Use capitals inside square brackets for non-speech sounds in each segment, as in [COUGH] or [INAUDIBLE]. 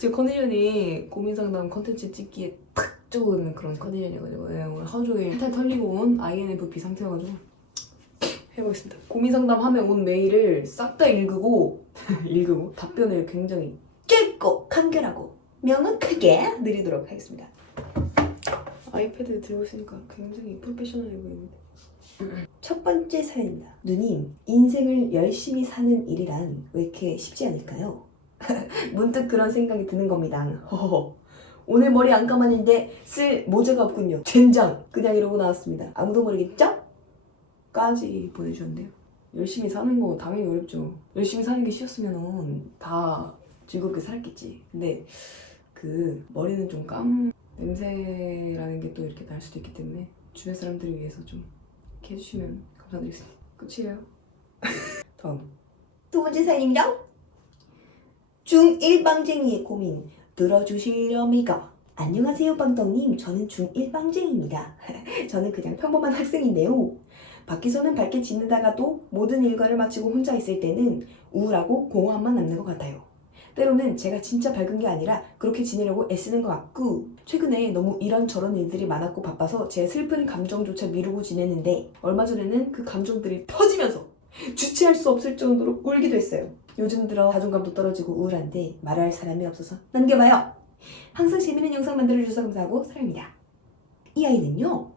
제 컨디션이 고민 상담 컨텐츠 찍기에 탁 좋은 그런 컨디션이어가지고 네, 오늘 하루 종일 탈 털리고 온 INFP 상태여가지고 해보겠습니다. 고민 상담 하면 온 메일을 싹 다 읽고 [LAUGHS] 읽고 답변을 굉장히 짧고 간결하고 명확하게 드리도록 하겠습니다. 아이패드 들고 있으니까 굉장히 프로페셔널해 보이는데 첫 번째 사연입니다. 누님, 인생을 열심히 사는 일이란 왜 이렇게 쉽지 않을까요? [LAUGHS] 문득 그런 생각이 드는 겁니다. 오늘 머리 안 감았는데 쓸 모자가 없군요. 젠장! 그냥 이러고 나왔습니다. 아무도 모르겠죠? 까지 보내주셨는데요. 열심히 사는 거 당연히 어렵죠. 열심히 사는 게 쉬웠으면 다 즐겁게 살겠지. 근데 그 머리는 좀감 냄새라는 게 또 이렇게 날 수도 있기 때문에 주변 사람들을 위해서 좀 이렇게 해주시면 감사드리겠습니다. 끝이에요. [LAUGHS] 다음. 두 번째 사연입니다. 중1빵쟁이의 고민 들어주실렵니까? 안녕하세요 빵떡님 저는 중1빵쟁이입니다. [LAUGHS] 저는 그냥 평범한 학생인데요. 밖에서는 밝게 지내다가도 모든 일과를 마치고 혼자 있을 때는 우울하고 공허함만 남는 것 같아요. 때로는 제가 진짜 밝은 게 아니라 그렇게 지내려고 애쓰는 것 같고 최근에 너무 이런저런 일들이 많았고 바빠서 제 슬픈 감정조차 미루고 지내는데 얼마 전에는 그 감정들이 터지면서 주체할 수 없을 정도로 울기도 했어요. 요즘 들어 자존감도 떨어지고 우울한데 말할 사람이 없어서 남겨봐요. 항상 재밌는 영상 만들어주셔서 감사하고 사랑합니다. 이 아이는요,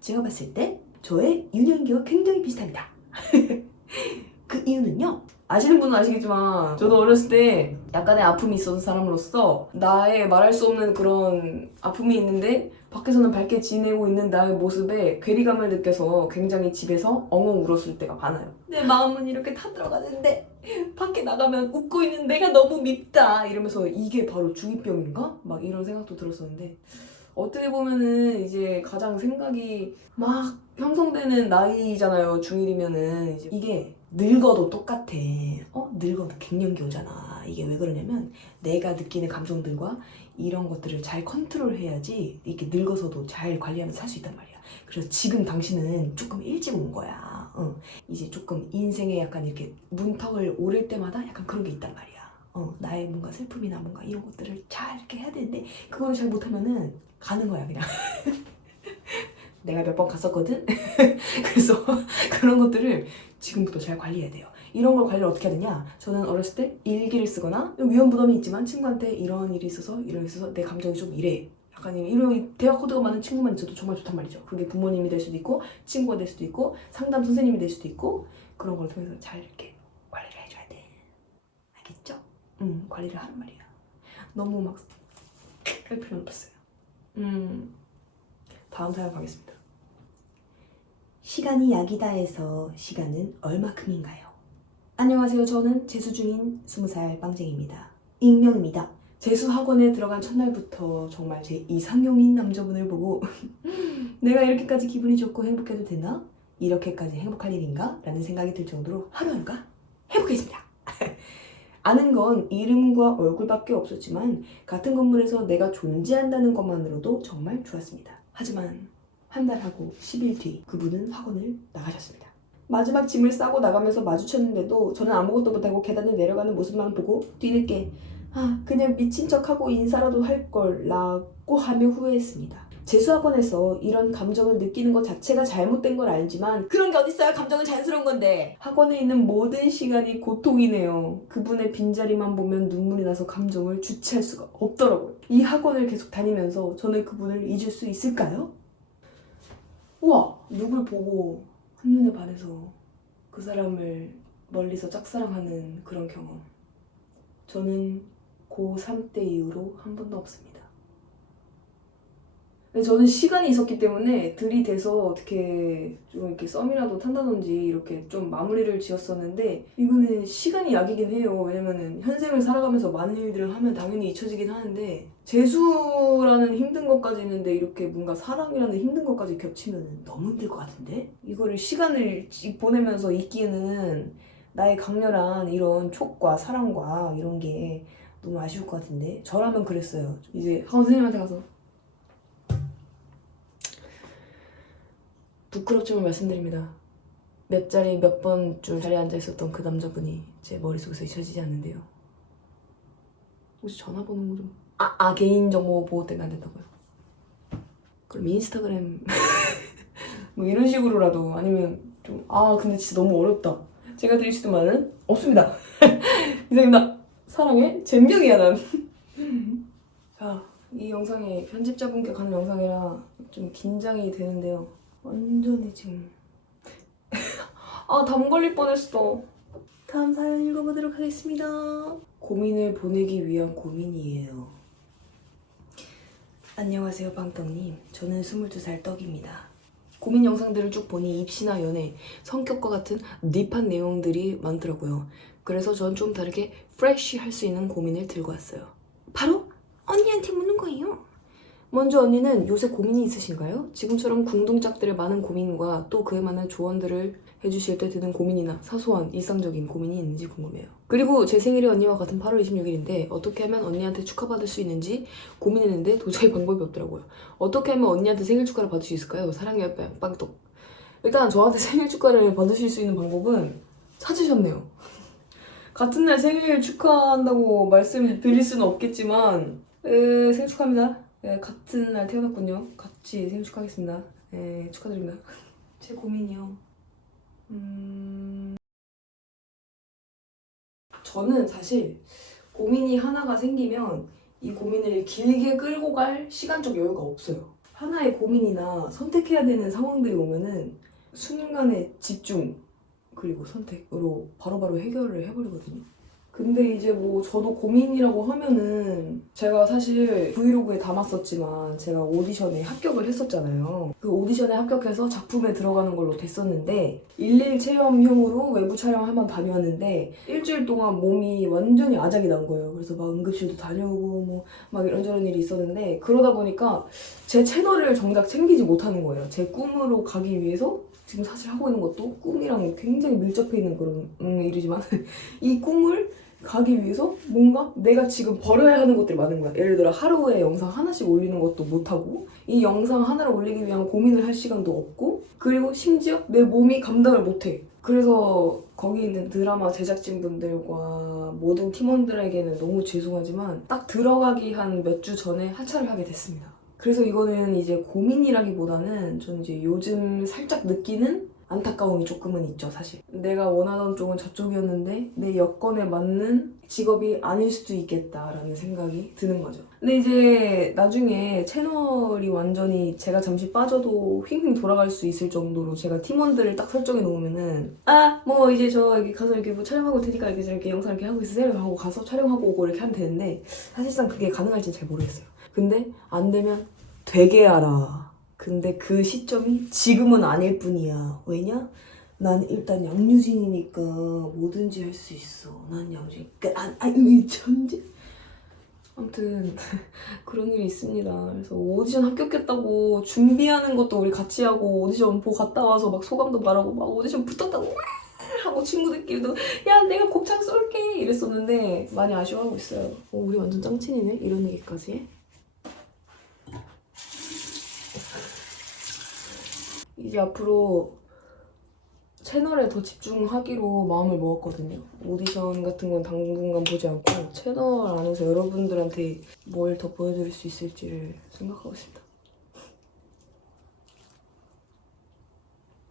제가 봤을 때 저의 유년기와 굉장히 비슷합니다. [LAUGHS] 그 이유는요, 아시는 분은 아시겠지만 저도 어렸을 때 약간의 아픔이 있었던 사람으로서 나의 말할 수 없는 그런 아픔이 있는데 밖에서는 밝게 지내고 있는 나의 모습에 괴리감을 느껴서 굉장히 집에서 엉엉 울었을 때가 많아요. 내 마음은 이렇게 타들어가는데 밖에 나가면 웃고 있는 내가 너무 밉다. 이러면서 이게 바로 중2병인가? 막 이런 생각도 들었었는데 어떻게 보면은 이제 가장 생각이 막 형성되는 나이잖아요. 중1이면은 이제 이게 늙어도 똑같아. 어? 늙어도 갱년기 오잖아. 이게 왜 그러냐면 내가 느끼는 감정들과 이런 것들을 잘 컨트롤해야지 이렇게 늙어서도 잘 관리하면서 살 수 있단 말이야. 그래서 지금 당신은 조금 일찍 온 거야. 어. 이제 조금 인생에 약간 이렇게 문턱을 오를 때마다 약간 그런 게 있단 말이야. 어, 나의 뭔가 슬픔이나 뭔가 이런 것들을 잘 이렇게 해야 되는데 그거를 잘 못하면은 가는 거야 그냥. [LAUGHS] 내가 몇 번 갔었거든. [LAUGHS] 그래서 [LAUGHS] 그런 것들을 지금부터 잘 관리해야 돼요. 이런 걸 관리를 어떻게 되냐? 저는 어렸을 때 일기를 쓰거나 위험 부담이 있지만 친구한테 이런 일이 있어서 이런 일이 있어서 내 감정이 좀 이래. 약간 이런 대화 코드가 많은 친구만 있어도 정말 좋단 말이죠. 그게 부모님이 될 수도 있고 친구가 될 수도 있고 상담 선생님이 될 수도 있고 그런 걸 통해서 잘 이렇게 관리를 해줘야 돼. 알겠죠? 음 관리를 하는 말이야. 너무 막 할 필요는 없어요. 음 다음 사연 가겠습니다. 시간이 약이다 해서 시간은 얼마큼인가요? 안녕하세요. 저는 재수 중인 20살 빵쟁입니다. 익명입니다. 재수 학원에 들어간 첫날부터 정말 제 이상형인 남자분을 보고 [LAUGHS] 내가 이렇게까지 기분이 좋고 행복해도 되나? 이렇게까지 행복할 일인가? 라는 생각이 들 정도로 하루하루가 행복했습니다. [LAUGHS] 아는 건 이름과 얼굴밖에 없었지만 같은 건물에서 내가 존재한다는 것만으로도 정말 좋았습니다. 하지만 한 달하고 10일 뒤 그분은 학원을 나가셨습니다. 마지막 짐을 싸고 나가면서 마주쳤는데도 저는 아무것도 못하고 계단을 내려가는 모습만 보고 뒤늦게 아 그냥 미친 척하고 인사라도 할 걸라고 하며 후회했습니다. 재수학원에서 이런 감정을 느끼는 것 자체가 잘못된 걸 알지만 그런 게 어딨어요? 감정은 자연스러운 건데. 학원에 있는 모든 시간이 고통이네요. 그분의 빈자리만 보면 눈물이 나서 감정을 주체할 수가 없더라고요. 이 학원을 계속 다니면서 저는 그분을 잊을 수 있을까요? 우와, 누굴 보고 한눈에 반해서 그 사람을 멀리서 짝사랑하는 그런 경험. 저는 고3 때 이후로 한 번도 없습니다. 저는 시간이 있었기 때문에 들이대서 어떻게 좀 이렇게 썸이라도 탄다든지 이렇게 좀 마무리를 지었었는데 이거는 시간이 약이긴 해요. 왜냐면은 현생을 살아가면서 많은 일들을 하면 당연히 잊혀지긴 하는데 재수라는 힘든 것까지 있는데 이렇게 뭔가 사랑이라는 힘든 것까지 겹치면 너무 힘들 것 같은데 이거를 시간을 지- 보내면서 잊기에는 나의 강렬한 이런 촉과 사랑과 이런 게 너무 아쉬울 것 같은데 저라면 그랬어요. 이제 학원 선생님한테 가서 부끄럽지만 말씀드립니다. 몇 자리 몇 번 줄 자리에 앉아 있었던 그 남자분이 제 머릿속에서 잊혀지지 않는데요. 혹시 전화번호 좀... 아, 아 개인정보 보호 때문에 안 된다고요? 그럼 인스타그램 [LAUGHS] 뭐 이런 식으로라도 아니면 좀 아 근데 진짜 너무 어렵다. 제가 드릴 수 있는 말은 없습니다. [LAUGHS] 이상입니다. 사랑해 잼병이야 난. [LAUGHS] 자, 이 영상이 편집자분께 가는 영상이라 좀 긴장이 되는데요. 완전히 지금 [LAUGHS] 아, 담 걸릴 뻔했어. 다음 사연 읽어보도록 하겠습니다. 고민을 보내기 위한 고민이에요. 안녕하세요, 빵떡님. 저는 22살 떡입니다. 고민 영상들을 쭉 보니 입시나 연애, 성격과 같은 딥한 내용들이 많더라고요. 그래서 전 좀 다르게 프레쉬 할 수 있는 고민을 들고 왔어요. 바로 언니한테 묻는 거예요. 먼저 언니는 요새 고민이 있으신가요? 지금처럼 궁둥짝들의 많은 고민과 또 그에 많은 조언들을 해주실 때 드는 고민이나 사소한 일상적인 고민이 있는지 궁금해요. 그리고 제 생일이 언니와 같은 8월 26일인데 어떻게 하면 언니한테 축하받을 수 있는지 고민했는데 도저히 방법이 없더라고요. 어떻게 하면 언니한테 생일 축하를 받을 수 있을까요? 사랑해요 빵- 빵떡. 일단 저한테 [LAUGHS] 생일 축하를 받으실 수 있는 방법은 찾으셨네요. 같은 날 생일 축하한다고 말씀드릴 수는 없겠지만 에, 생일 축하합니다. 네, 같은 날 태어났군요. 같이 생일 축하하겠습니다. 네, 축하드립니다. 제 고민이요. 음... 저는 사실 고민이 하나가 생기면 이 고민을 길게 끌고 갈 시간적 여유가 없어요. 하나의 고민이나 선택해야 되는 상황들이 오면은 순간의 집중 그리고 선택으로 바로바로 해결을 해버리거든요. 근데 이제 뭐 저도 고민이라고 하면은 제가 사실 브이로그에 담았었지만 제가 오디션에 합격을 했었잖아요. 그 오디션에 합격해서 작품에 들어가는 걸로 됐었는데 일일 체험형으로 외부 촬영 한번 다녀왔는데 일주일 동안 몸이 완전히 아작이 난 거예요. 그래서 막 응급실도 다녀오고 뭐 막 이런저런 일이 있었는데 그러다 보니까 제 채널을 정작 챙기지 못하는 거예요. 제 꿈으로 가기 위해서 지금 사실 하고 있는 것도 꿈이랑 굉장히 밀접해 있는 그런 음, 일이지만 [LAUGHS] 이 꿈을 가기 위해서 뭔가 내가 지금 버려야 하는 것들이 많은 거야. 예를 들어 하루에 영상 하나씩 올리는 것도 못하고 이 영상 하나를 올리기 위한 고민을 할 시간도 없고 그리고 심지어 내 몸이 감당을 못해. 그래서 거기 있는 드라마 제작진분들과 모든 팀원들에게는 너무 죄송하지만 딱 들어가기 한 몇 주 전에 하차를 하게 됐습니다. 그래서 이거는 이제 고민이라기보다는 저는 이제 요즘 살짝 느끼는 안타까움이 조금은 있죠, 사실. 내가 원하던 쪽은 저쪽이었는데 내 여건에 맞는 직업이 아닐 수도 있겠다라는 생각이 드는 거죠. 근데 이제 나중에 채널이 완전히 제가 잠시 빠져도 휙휙 돌아갈 수 있을 정도로 제가 팀원들을 딱 설정해 놓으면은 아, 뭐 이제 저 여기 가서 이렇게 뭐 촬영하고 테니까 이렇게 이렇게 영상 이렇게 하고 있으세요 하고 가서 촬영하고 오고 이렇게 하면 되는데 사실상 그게 가능할지는 잘 모르겠어요. 근데 안 되면 되게 알아. 근데 그 시점이 지금은 아닐 뿐이야. 왜냐? 난 일단 양유진이니까 뭐든지 할 수 있어. 난 양유진. 아, 아, 이 천재. 아무튼 [LAUGHS] 그런 일이 있습니다. 그래서 오디션 합격했다고 준비하는 것도 우리 같이 하고 오디션 보고 갔다 와서 막 소감도 말하고 막 오디션 붙었다고 와 하고 친구들끼리도 야 내가 곱창 쏠게 이랬었는데 많이 아쉬워하고 있어요. 어, 우리 완전 짱친이네 이런 얘기까지 이제 앞으로 채널에 더 집중하기로 마음을 먹었거든요. 오디션 같은 건 당분간 보지 않고 채널 안에서 여러분들한테 뭘 더 보여드릴 수 있을지를 생각하고 있습니다.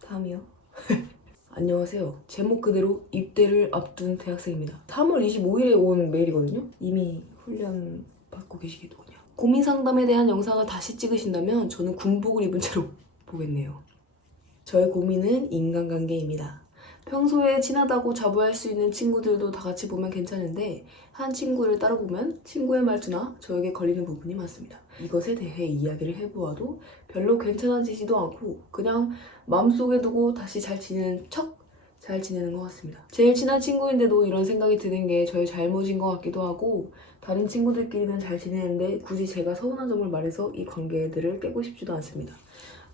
다음이요. [LAUGHS] 안녕하세요. 제목 그대로 입대를 앞둔 대학생입니다. 3월 25일에 온 메일이거든요. 이미 훈련 받고 계시겠군요. 고민 상담에 대한 영상을 다시 찍으신다면 저는 군복을 입은 채로 보겠네요. 저의 고민은 인간관계입니다. 평소에 친하다고 자부할 수 있는 친구들도 다 같이 보면 괜찮은데 한 친구를 따로 보면 친구의 말투나 저에게 걸리는 부분이 많습니다. 이것에 대해 이야기를 해보아도 별로 괜찮아지지도 않고 그냥 마음속에 두고 다시 잘 지내는 척 잘 지내는 것 같습니다. 제일 친한 친구인데도 이런 생각이 드는 게 저의 잘못인 것 같기도 하고 다른 친구들끼리는 잘 지내는데 굳이 제가 서운한 점을 말해서 이 관계들을 깨고 싶지도 않습니다.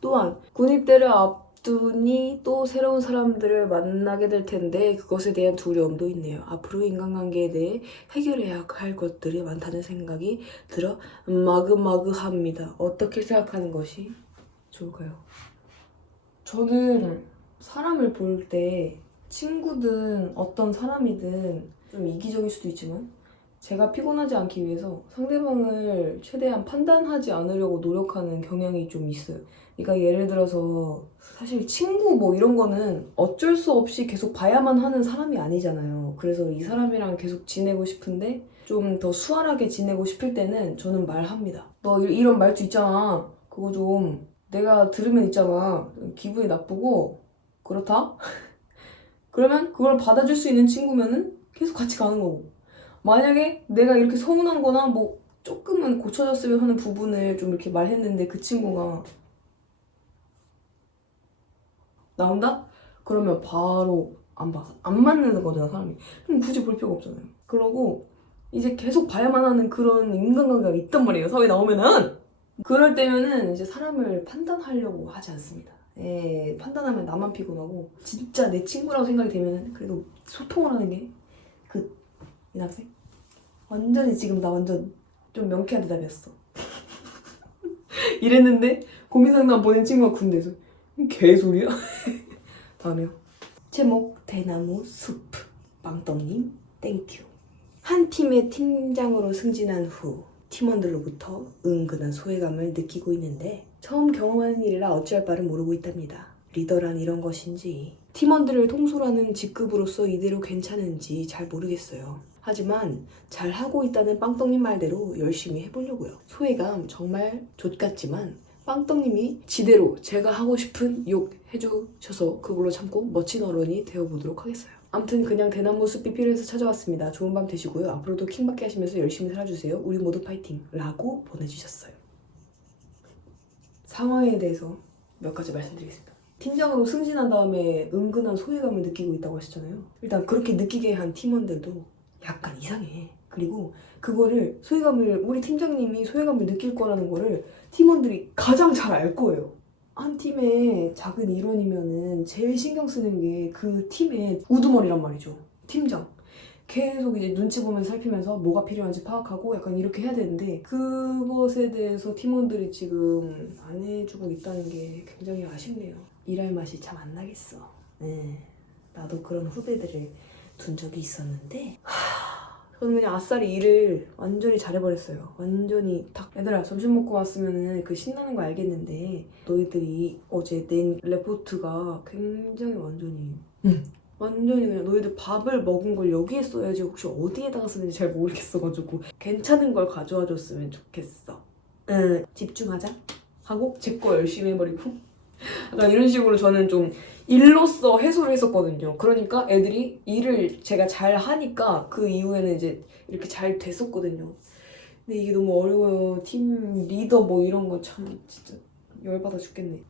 또한 군입대를 앞 두니 또 새로운 사람들을 만나게 될 텐데 그것에 대한 두려움도 있네요. 앞으로 인간관계에 대해 해결해야 할 것들이 많다는 생각이 들어 마그마그합니다. 어떻게 생각하는 것이 좋을까요? 저는 사람을 볼 때 친구든 어떤 사람이든 좀 이기적일 수도 있지만 제가 피곤하지 않기 위해서 상대방을 최대한 판단하지 않으려고 노력하는 경향이 좀 있어요. 그러니까 예를 들어서 사실 친구 뭐 이런 거는 어쩔 수 없이 계속 봐야만 하는 사람이 아니잖아요. 그래서 이 사람이랑 계속 지내고 싶은데 좀 더 수월하게 지내고 싶을 때는 저는 말합니다. 너 이- 이런 말투 있잖아. 그거 좀 내가 들으면 있잖아. 기분이 나쁘고 그렇다? [LAUGHS] 그러면 그걸 받아줄 수 있는 친구면은 계속 같이 가는 거고. 만약에 내가 이렇게 서운한 거나 뭐 조금은 고쳐졌으면 하는 부분을 좀 이렇게 말했는데 그 친구가 나온다? 그러면 바로 안 봐. 안 맞는 거잖아, 사람이. 그럼 굳이 볼 필요가 없잖아요. 그러고 이제 계속 봐야만 하는 그런 인간관계가 있단 말이에요, 사회 나오면은. 그럴 때면은 이제 사람을 판단하려고 하지 않습니다. 예, 판단하면 나만 피곤하고 진짜 내 친구라고 생각이 되면 그래도 소통을 하는 게 그이 남생 완전히 지금 나 완전 좀 명쾌한 대답이었어. [LAUGHS] 이랬는데 고민 상담 보낸 친구가 군대에서 개소리야? [LAUGHS] 다음에요. 제목 대나무 숲 빵떡님 땡큐 한 팀의 팀장으로 승진한 후 팀원들로부터 은근한 소외감을 느끼고 있는데 처음 경험하는 일이라 어찌할 바를 모르고 있답니다. 리더란 이런 것인지 팀원들을 통솔하는 직급으로서 이대로 괜찮은지 잘 모르겠어요. 하지만 잘 하고 있다는 빵떡님 말대로 열심히 해보려고요. 소외감 정말 좆같지만 빵떡님이 지대로 제가 하고 싶은 욕 해주셔서 그걸로 참고 멋진 어른이 되어보도록 하겠어요. 암튼 그냥 대나무 숲이 필요해서 찾아왔습니다. 좋은 밤 되시고요. 앞으로도 킹받게 하시면서 열심히 살아주세요. 우리 모두 파이팅! 라고 보내주셨어요. 상황에 대해서 몇 가지 말씀드리겠습니다. 팀장으로 승진한 다음에 은근한 소외감을 느끼고 있다고 하셨잖아요. 일단 그렇게 느끼게 한 팀원들도 약간 이상해. 그리고 그거를 소외감을 우리 팀장님이 소외감을 느낄 거라는 거를 팀원들이 가장 잘 알 거예요. 한 팀의 작은 일원이면은 제일 신경 쓰는 게 그 팀의 우두머리란 말이죠. 팀장. 계속 이제 눈치 보면서 살피면서 뭐가 필요한지 파악하고 약간 이렇게 해야 되는데 그것에 대해서 팀원들이 지금 안 해주고 있다는 게 굉장히 아쉽네요. 일할 맛이 참 안 나겠어. 네. 나도 그런 후배들을 둔 적이 있었는데 저는 그냥 아싸리 일을 완전히 잘해버렸어요. 완전히 딱 얘들아 점심 먹고 왔으면은 그 신나는 거 알겠는데 너희들이 어제 낸 레포트가 굉장히 완전히 완전히 그냥 너희들 밥을 먹은 걸 여기에 써야지 혹시 어디에다가 쓰는지 잘 모르겠어가지고 괜찮은 걸 가져와 줬으면 좋겠어. 응 집중하자 하고 제 거 열심히 해버리고 약간 이런 식으로 저는 좀 일로서 해소를 했었거든요. 그러니까 애들이 일을 제가 잘 하니까 그 이후에는 이제 이렇게 잘 됐었거든요. 근데 이게 너무 어려워요. 팀 리더 뭐 이런 거 참 진짜 열받아 죽겠네.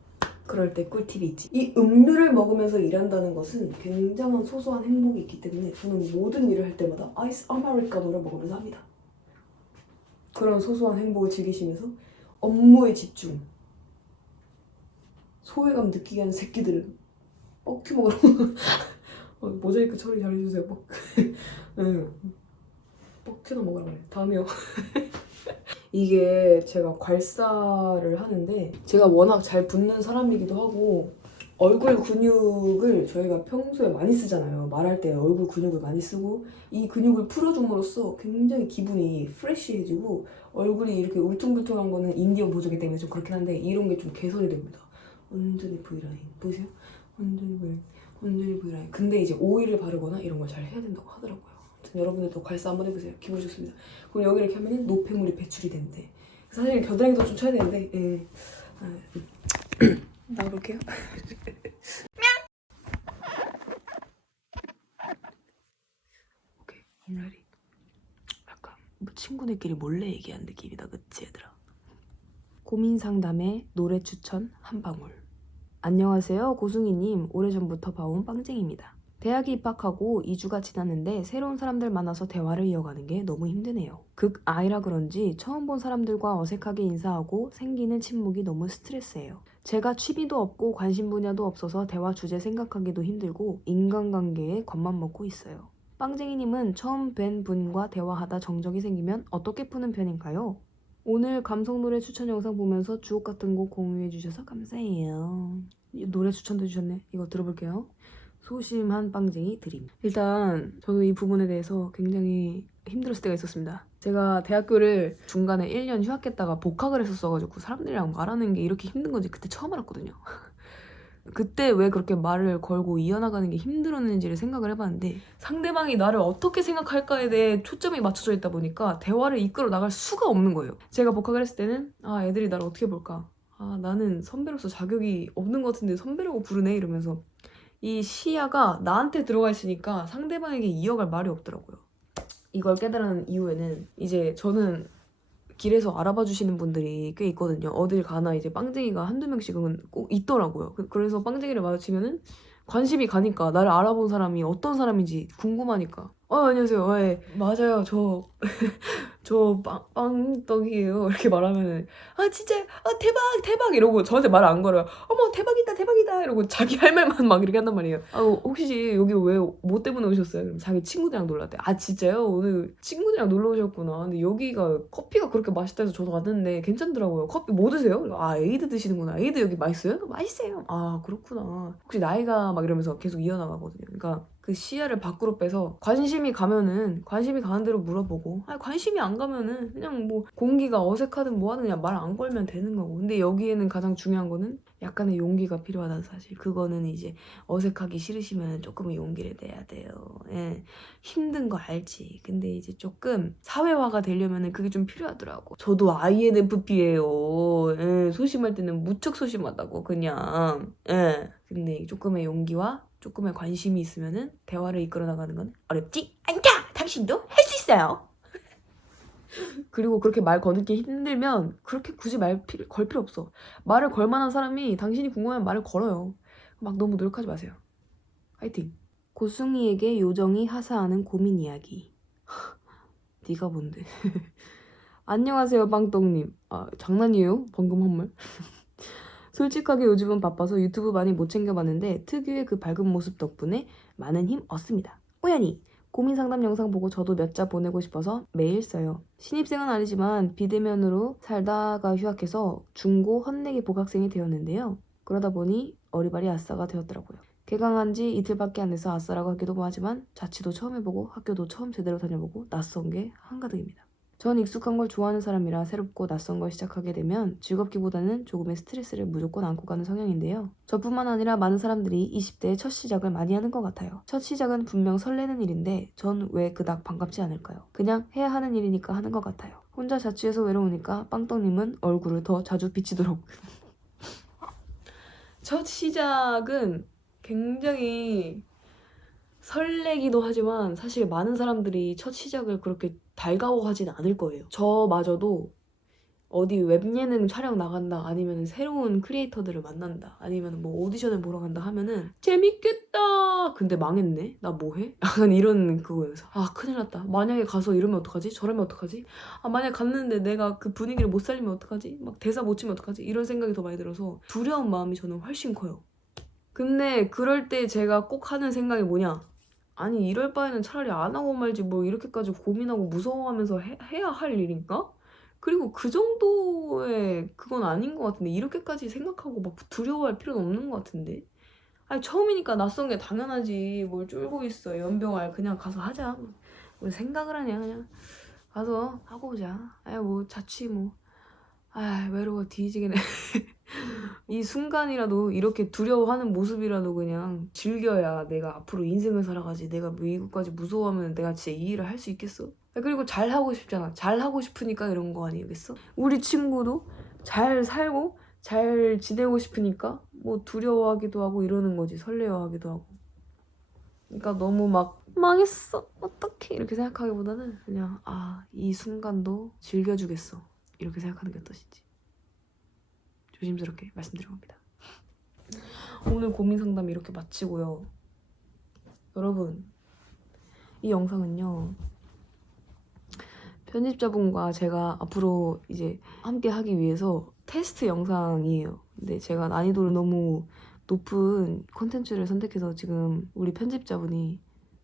그럴 때 꿀팁이 있지. 이 음료를 먹으면서 일한다는 것은 굉장한 소소한 행복이 있기 때문에 저는 모든 일을 할 때마다 아이스 아메리카노를 먹으면서 합니다. 그런 소소한 행복을 즐기시면서 업무에 집중. 소외감 느끼게 하는 새끼들은 뻑큐 먹으러 [LAUGHS] 어, 모자이크 처리 잘해주세요 뻑. 응. [LAUGHS] 뻑큐나 먹으라 그래 다음이요. [LAUGHS] 이게 제가 괄사를 하는데 제가 워낙 잘 붙는 사람이기도 하고 얼굴 근육을 저희가 평소에 많이 쓰잖아요. 말할 때 얼굴 근육을 많이 쓰고 이 근육을 풀어줌으로써 굉장히 기분이 프레쉬해지고 얼굴이 이렇게 울퉁불퉁한 거는 인디언 보조기 때문에 좀 그렇긴 한데 이런 게 좀 개선이 됩니다 완전히 V라인 보이세요? 완전히 V라인 완전히 V라인 근데 이제 오일을 바르거나 이런 걸 잘 해야 된다고 하더라고요. 아무튼 여러분들도 괄사 한번 해보세요. 기분 좋습니다. 그리고 여기 이렇게 하면은 노폐물이 배출이 된대. 사실 겨드랑이도 좀 쳐야 되는데 예. 아, [LAUGHS] I'm ready. 약간 뭐 친구들끼리 몰래 얘기한 느낌이다 그치 얘들아? 고민 상담에 노래 추천 한 방울. 안녕하세요, 고승희님. 오래전부터 봐온 빵쟁입니다. 대학에 입학하고 2주가 지났는데 새로운 사람들 만나서 대화를 이어가는 게 너무 힘드네요. 극 아이라 그런지 처음 본 사람들과 어색하게 인사하고 생기는 침묵이 너무 스트레스예요. 제가 취미도 없고 관심 분야도 없어서 대화 주제 생각하기도 힘들고 인간관계에 겁만 먹고 있어요. 빵쟁이님은 처음 뵌 분과 대화하다 정적이 생기면 어떻게 푸는 편인가요? 오늘 감성 노래 추천 영상 보면서 주옥 같은 곡 공유해 주셔서 감사해요. 이 노래 추천도 해주셨네. 이거 들어볼게요. 소심한 빵쟁이 드림. 일단 저도 이 부분에 대해서 굉장히 힘들었을 때가 있었습니다. 제가 대학교를 중간에 1년 휴학했다가 복학을 했었어가지고 사람들이랑 말하는 게 이렇게 힘든 건지 그때 처음 알았거든요. [LAUGHS] 그때 왜 그렇게 말을 걸고 이어나가는 게 힘들었는지를 생각을 해봤는데 상대방이 나를 어떻게 생각할까에 대해 초점이 맞춰져 있다 보니까 대화를 이끌어 나갈 수가 없는 거예요. 제가 복학을 했을 때는 아 애들이 나를 어떻게 볼까? 아 나는 선배로서 자격이 없는 것 같은데 선배라고 부르네 이러면서 이 시야가 나한테 들어가 있으니까 상대방에게 이어갈 말이 없더라고요. 이걸 깨달은 이후에는 이제 저는 길에서 알아봐 주시는 분들이 꽤 있거든요. 어딜 가나 이제 빵쟁이가 한두 명씩은 꼭 있더라고요. 그- 그래서 빵쟁이를 마주치면은 관심이 가니까 나를 알아본 사람이 어떤 사람인지 궁금하니까. 어, 안녕하세요. 예. 맞아요. 저, 저 빵, 빵떡이에요. [LAUGHS] 이렇게 말하면은, 아, 진짜, 아, 대박, 대박! 이러고 저한테 말 안 걸어요. 어머, 대박이다, 대박이다! 이러고 자기 할 말만 막 이렇게 한단 말이에요. 아, 혹시 여기 왜, 뭐 때문에 오셨어요? 그럼 자기 친구들이랑 놀랐대. 아, 진짜요? 오늘 친구들이랑 놀러 오셨구나. 근데 여기가 커피가 그렇게 맛있다 해서 저도 왔는데 괜찮더라고요. 커피 뭐 드세요? 아, 에이드 드시는구나. 에이드 여기 맛있어요? 맛있어요. 아, 그렇구나. 혹시 나이가 막 이러면서 계속 이어나가거든요. 그러니까 그 시야를 밖으로 빼서 관심이 가면은 관심이 가는 대로 물어보고 아니 관심이 안 가면은 그냥 뭐 공기가 어색하든 뭐하든 그냥 말 안 걸면 되는 거고. 근데 여기에는 가장 중요한 거는 약간의 용기가 필요하다는 사실. 그거는 이제 어색하기 싫으시면 조금의 용기를 내야 돼요. 예. 힘든 거 알지? 근데 이제 조금 사회화가 되려면은 그게 좀 필요하더라고. 저도 INFP예요. 예. 소심할 때는 무척 소심하다고 그냥. 예. 근데 조금의 용기와 조금의 관심이 있으면은 대화를 이끌어 나가는 건 어렵지 않다. 당신도 할 수 있어요. [LAUGHS] 그리고 그렇게 말 거는 게 힘들면 그렇게 굳이 말 걸 필요 없어. 말을 걸 만한 사람이 당신이 궁금하면 말을 걸어요. 막 너무 노력하지 마세요. 화이팅. 고승이에게 요정이 하사하는 고민 이야기. [LAUGHS] 네가 뭔데? [LAUGHS] 안녕하세요, 빵떡님. 아, 장난이에요? 방금 한 말? 솔직하게 요즘은 바빠서 유튜브 많이 못 챙겨봤는데 특유의 그 밝은 모습 덕분에 많은 힘 얻습니다. 우연히 고민 상담 영상 보고 저도 몇 자 보내고 싶어서 매일 써요. 신입생은 아니지만 비대면으로 살다가 휴학해서 중고 헌내기 복학생이 되었는데요. 그러다 보니 어리바리 아싸가 되었더라고요. 개강한 지 이틀밖에 안 돼서 아싸라고 하기도 뭐하지만 자취도 처음 해보고 학교도 처음 제대로 다녀보고 낯선 게 한가득입니다. 전 익숙한 걸 좋아하는 사람이라 새롭고 낯선 걸 시작하게 되면 즐겁기보다는 조금의 스트레스를 무조건 안고 가는 성향인데요. 저뿐만 아니라 많은 사람들이 20대의 첫 시작을 많이 하는 것 같아요. 첫 시작은 분명 설레는 일인데 전 왜 그닥 반갑지 않을까요? 그냥 해야 하는 일이니까 하는 것 같아요. 혼자 자취해서 외로우니까 빵떡님은 얼굴을 더 자주 비치도록. [LAUGHS] 첫 시작은 굉장히 설레기도 하지만 사실 많은 사람들이 첫 시작을 그렇게 달가워하진 않을 거예요. 저마저도 어디 웹 예능 촬영 나간다 아니면 새로운 크리에이터들을 만난다 아니면 뭐 오디션을 보러 간다 하면은 재밌겠다! 근데 망했네? 나 뭐해? [LAUGHS] 약간 이런 그거여서. 아 큰일 났다. 만약에 가서 이러면 어떡하지? 저러면 어떡하지? 아 만약에 갔는데 내가 그 분위기를 못 살리면 어떡하지? 막 대사 못 치면 어떡하지? 이런 생각이 더 많이 들어서 두려운 마음이 저는 훨씬 커요. 근데 그럴 때 제가 꼭 하는 생각이 뭐냐 아니 이럴 바에는 차라리 안 하고 말지 뭐 이렇게까지 고민하고 무서워하면서 해, 해야 할 일인가? 그리고 그 정도의 그건 아닌 것 같은데 이렇게까지 생각하고 막 두려워할 필요는 없는 것 같은데? 아니 처음이니까 낯선 게 당연하지. 뭘 쫄고 있어. 연병알 그냥 가서 하자. 뭐 생각을 하냐 그냥. 가서 하고 오자. 아야 뭐 자취 뭐아 외로워. 뒤지겠네 [LAUGHS] 이 순간이라도 이렇게 두려워하는 모습이라도 그냥 즐겨야 내가 앞으로 인생을 살아가지 내가 뭐 이것까지 무서워하면 내가 진짜 이 일을 할 수 있겠어? 그리고 잘 하고 싶잖아. 잘 하고 싶으니까 이런 거 아니겠어? 우리 친구도 잘 살고 잘 지내고 싶으니까 뭐 두려워하기도 하고 이러는 거지. 설레어하기도 하고. 그러니까 너무 막 망했어. 어떡해. 이렇게 생각하기보다는 그냥 아 이 순간도 즐겨주겠어. 이렇게 생각하는 게 어떠신지 조심스럽게 말씀드려봅니다. 오늘 고민 상담 이렇게 마치고요. 여러분, 이 영상은요. 편집자분과 제가 앞으로 이제 함께 하기 위해서 테스트 영상이에요. 근데 제가 난이도를 너무 높은 콘텐츠를 선택해서 지금 우리 편집자분이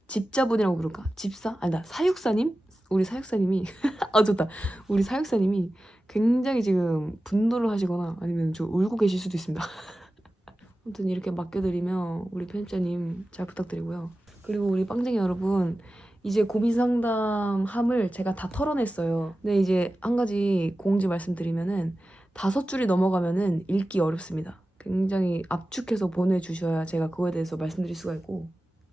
집자분이라고 부를까? 집사? 아니다 사육사님? 우리 사육사님이 [LAUGHS] 아 좋다. 우리 사육사님이 굉장히 지금 분노를 하시거나 아니면 좀 울고 계실 수도 있습니다. [LAUGHS] 아무튼 이렇게 맡겨드리면 우리 편집자님 잘 부탁드리고요. 그리고 우리 빵쟁이 여러분 이제 고민 상담함을 제가 다 털어냈어요. 근데 이제 한 가지 공지 말씀드리면은 다섯 줄이 넘어가면은 읽기 어렵습니다. 굉장히 압축해서 보내주셔야 제가 그거에 대해서 말씀드릴 수가 있고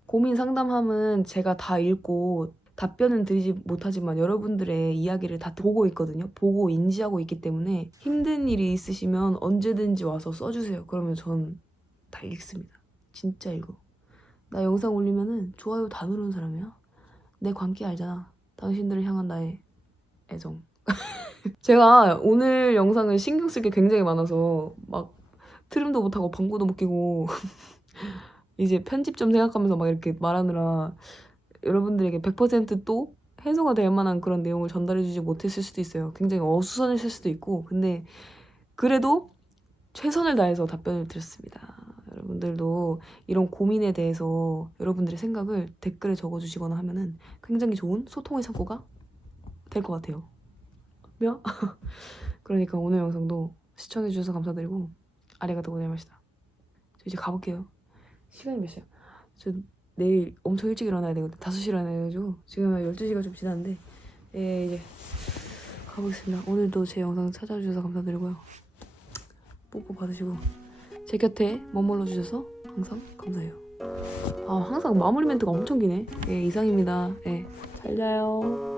고민 상담함은 제가 다 읽고 답변은 드리지 못하지만 여러분들의 이야기를 다 보고 있거든요. 보고 인지하고 있기 때문에 힘든 일이 있으시면 언제든지 와서 써주세요. 그러면 전 다 읽습니다. 진짜 읽어. 나 영상 올리면은 좋아요 다 누르는 사람이야. 내 관계 알잖아. 당신들을 향한 나의 애정. [LAUGHS] 제가 오늘 영상을 신경 쓸 게 굉장히 많아서 막 트림도 못하고 방구도 못 끼고 [LAUGHS] 이제 편집 좀 생각하면서 막 이렇게 말하느라 여러분들에게 100%또 해소가 될 만한 그런 내용을 전달해주지 못했을 수도 있어요. 굉장히 어수선했을 수도 있고 근데 그래도 최선을 다해서 답변을 드렸습니다. 여러분들도 이런 고민에 대해서 여러분들의 생각을 댓글에 적어주시거나 하면은 굉장히 좋은 소통의 창구가 될 것 같아요. 며? [LAUGHS] 그러니까 오늘 영상도 시청해주셔서 감사드리고 아리가또 고자이마시다. 저 이제 가볼게요. 시간이 몇 시야? 저 내일 엄청 일찍 일어나야 되거든. 5시 일어나야 돼가지고 지금 12시가 좀 지났는데 예, 이제 가보겠습니다. 오늘도 제 영상 찾아주셔서 감사드리고요. 뽀뽀 받으시고 제 곁에 머물러 주셔서 항상 감사해요. 아 항상 마무리 멘트가 엄청 기네. 예, 이상입니다. 예, 잘 자요.